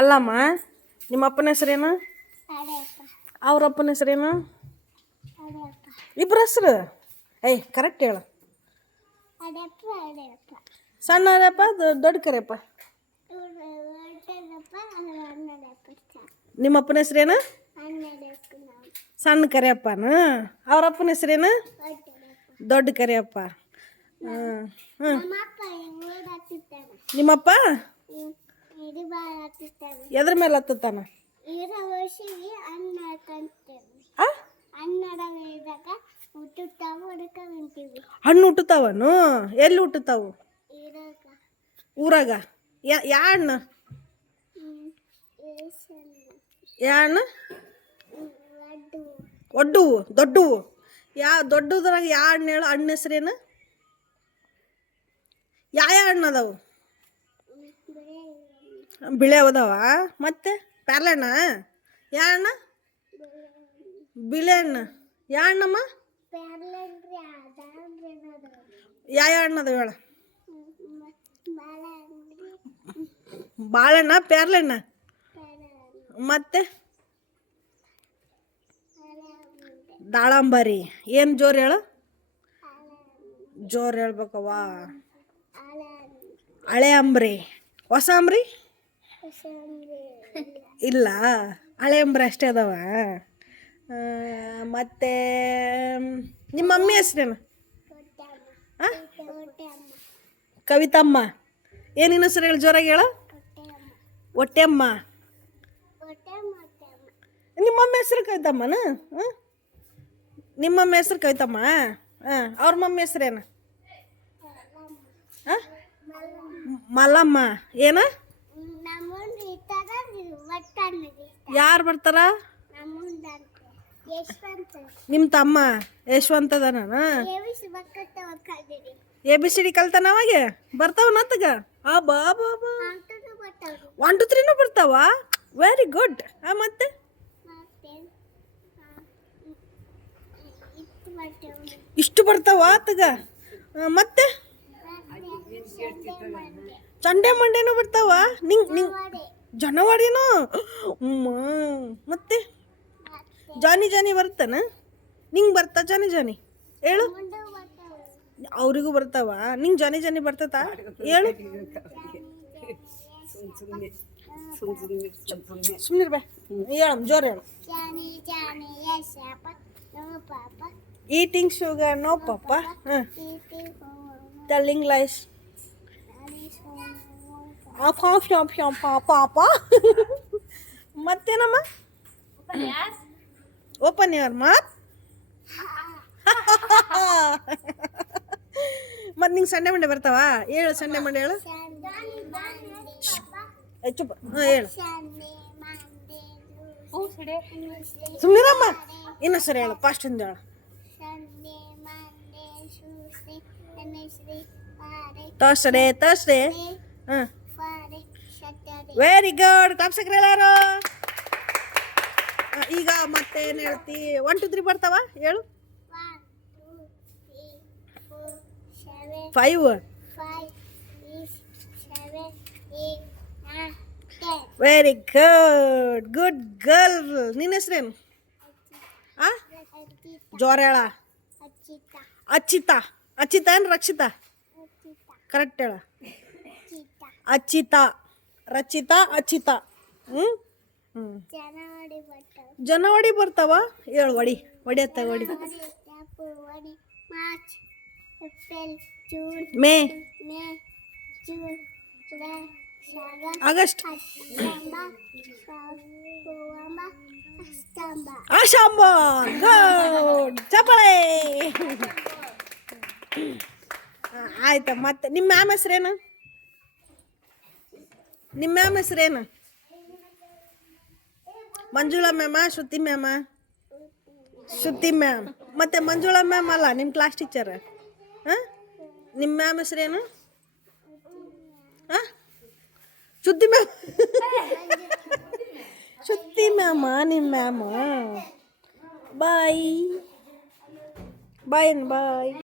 ಅಲ್ಲಮ್ಮ, ನಿಮ್ಮ ಅಪ್ಪನ ಹೆಸರೇನು? ಅವ್ರ ಅಪ್ಪನ ಹೆಸರೇನು? ಇಬ್ಬರ ಹೆಸರು ಕರೆಕ್ಟ್ ಹೇಳು. ಸಣ್ಣ ಅಡ್ಯಪ್ಪ, ದೊಡ್ಡ ಕರಿಯಪ್ಪ. ನಿಮ್ಮ ಅಪ್ಪನ ಹೆಸರೇನು? ಸಣ್ಣ ಕರಿಯಪ್ಪನ. ಅವ್ರ ಅಪ್ಪನ ಹೆಸರೇನು? ದೊಡ್ಡ ಕರಿಯಪ್ಪ. ನಿಮ್ಮಪ್ಪ ಎದ್ರ ಮೇಲೆ ಹತ್ತಾನ? ಹಣ್ಣು ಹುಟ್ಟುತ್ತಾವನು? ಎಲ್ಲಿ ಹುಟ್ಟುತ್ತಾವು? ಊರಾಗ. ಯಾ ಹಣ್ಣು? ಯಾ ಹಣ್ಣು? ಒಡ್ಡುವು, ದೊಡ್ಡವು. ದೊಡ್ಡದ್ರಾಗ ಯಾ ಹಣ್ಣು ಹೇಳು? ಹಣ್ಣು ಹೆಸ್ರೇನು? ಯಾವ ಹಣ್ಣು ಅದಾವು? ಬಿಳೆ ಅದಾವ. ಮತ್ತೆ ಪ್ಯಾರ್ಲೆಣ್ಣ? ಯಾ ಹಣ್ಣ? ಬಿಳೆ ಹಣ್ಣು. ಯಾ ಹಣ್ಣಮ್ಮ? ಯಾವ ಹಣ್ಣು ಅದಾವ ಹೇಳ? ಬಾಳೆಹಣ್ಣ, ಪ್ಯಾರ್ಲೆಣ್ಣ. ಮತ್ತೆ ದಾಳಂಬರಿ. ಏನು ಜೋರು ಹೇಳು? ಜೋರು ಹೇಳ್ಬೇಕವ್ವ. ಹಳೆ ಅಂಬ್ರಿ. ಹೊಸ ಅಂಬ್ರಿ ಇಲ್ಲ, ಹಳೆ ಅಂಬ್ರಿ ಅಷ್ಟೇ ಅದಾವ. ಮತ್ತೆ ನಿಮ್ಮ ಮಮ್ಮಿ ಹೆಸ್ರೇನು? ಕವಿತಮ್ಮ. ಏನಿನ ಹೆಸರು ಹೇಳಿ ಜೋರಾಗಿ ಹೇಳು? ಹೊಟ್ಟೆಮ್ಮ. ನಿಮ್ಮ ಮಮ್ಮಿ ಹೆಸರು ಕವಿತಮ್ಮನ? ನಿಮ್ಮ ಮಮ್ಮಿ ಹೆಸರು ಕವಿತಮ್ಮ. ಅವ್ರ ಮಮ್ಮಿ ಹೆಸ್ರೇನು? ಮಲ್ಲಮ್ಮ. ಏನ? ಯಾರು ಬರ್ತಾರ? ನಿಮ್ಮ ತಮ್ಮ ಯಶವಂತ ಅದಾನ? ABCD ಕಲ್ತಾನ ಅವಾಗ? ಬರ್ತಾವ ನತ್ತಗ? ಬಾ 1 2 3 ಬರ್ತಾವ. Very good. ಮತ್ತೆ ಇಷ್ಟು ಬರ್ತಾವ ಆತಗ? ಮತ್ತೆ ಚಂಡೆ ಮಂಡೇನು ಬರ್ತಾವ? ಜನವಾಡಿನೂ? ಮತ್ತೆ ಜಾನಿ ಬರ್ತಾನ? ನಿಂಗೆ ಬರ್ತಾ ಜಾನಿ ಹೇಳು? ಅವ್ರಿಗೂ ಬರ್ತಾವ. ನಿಂಗೆ ಜಾನಿ ಬರ್ತತ ಹೇಳು? ಸುಮ್ಮನೆ ಬಾ, ಹೇಳು ಜೋರು ಹೇಳು. ಈಟಿಂಗ್ ಶುಗರ್ ನೋ ಪಾಪ. Telling lies. ಪಾಪ. ಮತ್ತೇನಮ್ಮ? ಓಪನ್ ಯುವರ್ ಮಾತ್. ಮತ್ತೆ ನಿಂಗೆ ಸಂಡೆ ಮಂಡೆ ಬರ್ತಾವ? ಹೇಳು ಸಂಡೆ ಮಂಡೆ ಹೇಳು. ಚುಪ್ಪ. ಹೇಳು. ಸುಮ್ಮನಿರಮ್ಮ. ಇನ್ನು ಸರಿ ಹೇಳು. ಫಾಸ್ಟ್ ಇಂದ ಹೇಳು. Thursday. Very good. ಕಾಪ್ಸಕ್ರೆ ಎಲ್ಲಾರು. ಈಗ ಮತ್ತೆ ಏನು ಹೇಳ್ತಿ? 1 2 3 ಬರ್ತಾವ ಹೇಳು? 5 ವೆರಿ ಗುಡ್ ಗರ್ಲ್. ನಿನ್ನ ಹೆಸ್ರೇನು? ಜೋರ ಹೇಳ. ಅಚ್ಚಿತಾ ಏನು ರಕ್ಷಿತಾ? ಕರೆಕ್ಟ್ ಹೇಳ. ಅಚ್ಚಿತಾ, ರಚಿತಾ, ಅಚ್ಚಿತಾ. ಜನವರಿ ಬರ್ತಾವ ಹೇಳು? ಹೊಡಿಯತ್ತ ಹೊಡಿ. May, August, September. ಗುಡ್. ಚಪ್ಪಾಳೆ. ಆಯ್ತಾ? ಮತ್ತೆ ನಿಮ್ಮ ಮ್ಯಾಮ್ ಹೆಸ್ರೇನು? ಮಂಜುಳಾ ಮ್ಯಾಮ? ಶ್ರುತಿ ಮ್ಯಾಮ್. ಮತ್ತೆ ಮಂಜುಳಾ ಮ್ಯಾಮ್ ಅಲ್ಲ ನಿಮ್ಮ ಕ್ಲಾಸ್ ಟೀಚರ್? ನಿಮ್ಮ ಮ್ಯಾಮ್ ಹೆಸ್ರೇನು? ಶ್ರುತಿ ಮ್ಯಾಮ್. ಶ್ರುತಿ ಮ್ಯಾಮ ನಿಮ್ಮ ಮ್ಯಾಮ? ಬಾಯ್.